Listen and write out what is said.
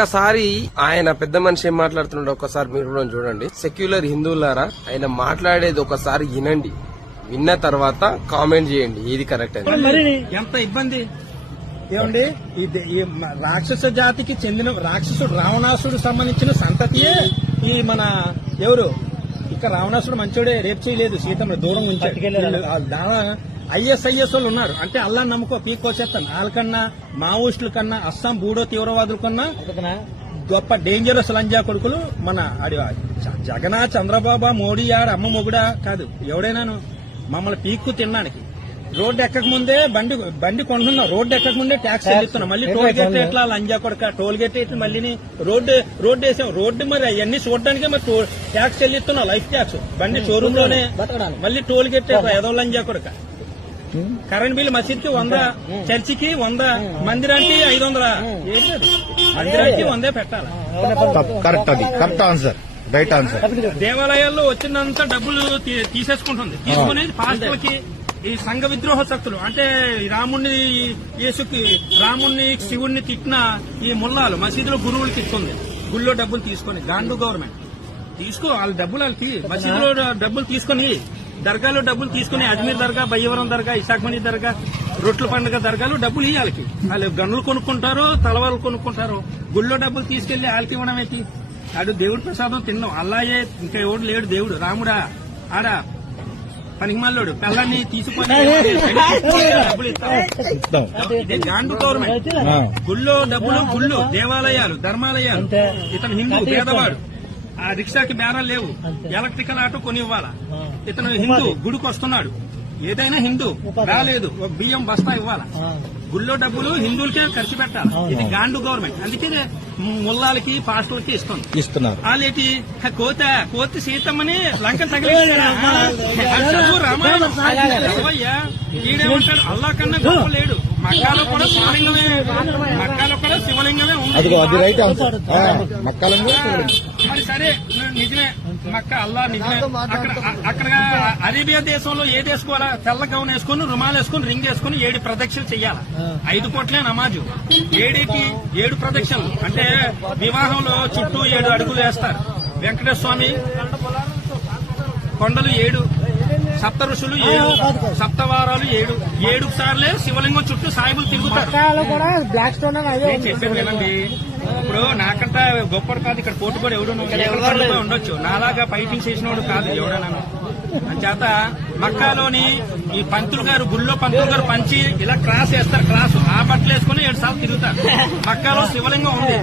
ఒక్కసారి ఆయన పెద్ద మనిషి ఏం మాట్లాడుతున్నాడు ఒక్కసారి మీరు కూడా చూడండి. సెక్యులర్ హిందువులారా ఆయన మాట్లాడేది ఒకసారి వినండి. విన్న తర్వాత కామెంట్ చేయండి. ఏది కరెక్ట్ అని. ఎంత ఇబ్బంది? ఏమండి? ఇది ఈ మ- రాక్షస జాతికి చెందిన రాక్షసుడు రావణాసుడు సంబంధించిన సంతతియే ఈ మన ఎవరు? ఇక్కడ రావణాసుడు మంచోడే రేపు చేయలేదు సీతమ్మ దూరం ఉంచాడు. ఐఎస్ఐఎస్ వాళ్ళు ఉన్నారు. అంటే అల్లా నమ్ముకో పీక్కోసేస్తాను వాళ్ళకన్నా మావోయిస్టుల కన్నా అస్సాం బూడో తీవ్రవాదుల కన్నా గొప్ప డేంజరస్ లంజా కొడుకులు మన జ- జగనా చంద్రబాబు మోడీ ఆడ అమ్మ మొగుడా కాదు. ఎవడైనాను? మమ్మల్ని పీక్కు తినడానికి. రోడ్డు ఎక్కక ముందే బండి బండి కొంటున్నాం. రోడ్డు ఎక్కక ముందే ట్యాక్స్ చెల్లిస్తున్నాం. మళ్ళీ టోల్ గేట్ ఎట్లా లంజా కొడక టోల్ గేట్ ఎట్లా మళ్ళీ రోడ్డు రోడ్డు వేసాం. రోడ్డు మరి అవన్నీ చూడడానికే మరి ట్యాక్స్ చెల్లిస్తున్నాం. Life tax. బండి షోరూమ్లోనే మళ్ళీ టోల్ గేట్ ఏదో లంజా కొడక. కరెంట్ బిల్ మసీద్కి వంద చర్చికి వంద మందిరానికి ఐదు వందల? మందిరానికి వందే పెట్టాలి. కరెక్ట్ అది. Correct answer. Right answer. దేవాలయాల్లో వచ్చినంత డబ్బులు తీసేసుకుంటుంది. తీసుకుని పాస్టర్లకి ఈ సంఘ విద్రోహ శక్తులు. అంటే రాముణ్ణి యేసుకి రాముణ్ణి శివుణ్ణి తిట్టిన ఈ ముల్లాలు మసీదులో గురువులకి ఇస్తుంది గుళ్ళో డబ్బులు తీసుకొని గాండు గవర్నమెంట్. తీసుకో వాళ్ళ డబ్బులు వాళ్ళకి మసీదులో డబ్బులు తీసుకొని దర్గాలో డబ్బులు తీసుకుని అజ్మీర్ దర్గా బయ్యవరం దర్గా ఇసాక్మణి దర్గా రొట్ల పండుగ దర్గాలు డబ్బులు ఇవ్వాలి వాళ్ళు గన్నులు కొనుక్కుంటారు తలవాళ్ళు కొనుక్కుంటారు గుళ్ళో డబ్బులు తీసుకెళ్ళి వాళ్ళకి ఇవ్వడం ఏంటి? ఆడు దేవుడి ప్రసాదం తిన్నాం. అల్లాయే ఇంకా ఎవడు లేడు దేవుడు. రాముడా ఆడా పనికిమాలోడు. పిల్లల్ని తీసుకొని డబ్బులు ఇస్తాం. గాండు గవర్నమెంట్ గుళ్ళో డబ్బులు గుళ్ళు దేవాలయాలు ధర్మాలయాలు. ఇతను హిందూ పేదవాడు. ఆ రిక్షాకి బేరాలు లేవు ఎలక్ట్రికల్ ఆటో కొని ఇవ్వాలా ఇతను హిందూ గుడికి వస్తున్నాడు ఏదైనా హిందూ రాలేదు ఒక బియ్యం బస్తా ఇవ్వాలా గుళ్ళో డబ్బులు హిందువులకే ఖర్చు పెట్టాలి ఇది గాండు గవర్నమెంట్ అందుకే ముల్లాలకి పాస్టర్లకి ఇస్తుంది ఇస్తున్నారు వాళ్ళేటి కోత కోతి సీతమ్మని లంక ఈడేమంటాడు అల్లా కన్నా గొప్ప లేడు మక్కాలో కూడా శివలింగమే మక్కాలో కూడా శివలింగమే ఉంది మరి సరే నిజమే. మక్క అల్లా నిజమే. అక్కడ అక్కడ అరేబియా దేశంలో ఏ దేశకోవాలా తెల్ల గౌన్ వేసుకుని రుమాలు వేసుకుని రింగ్ వేసుకుని ఏడు ప్రదక్షిణలు చెయ్యాలి. ఐదు కోట్లే నమాజు. ఏడికి ఏడు ప్రదక్షిణలు. అంటే వివాహంలో చుట్టూ ఏడు అడుగులు వేస్తారు. వెంకటేశ్వర స్వామి కొండలు ఏడు సప్త ఋషులు ఏడు సప్తవారాలు ఏడు. ఏడు సార్లే శివలింగం చుట్టూ సాయిబులు తిరుగుతారు. చెప్పేది ఇప్పుడు నాకంట గొప్పడు కాదు ఇక్కడ పోటీ కూడా ఎవడు ఉండొచ్చు. నాలాగా ఫైటింగ్ చేసినోడు కాదు ఎవడన్నా చేత మక్కాలోని ఈ పంతులు గారు గుళ్ళో పంతులు గారు పంచి ఇలా క్రాస్ వేస్తారు. క్రాస్ ఆ బట్టలు వేసుకుని ఏడు సార్లు తిరుగుతారు. మక్కాలో శివలింగం ఉంది.